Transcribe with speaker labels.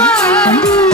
Speaker 1: Oh, oh, oh.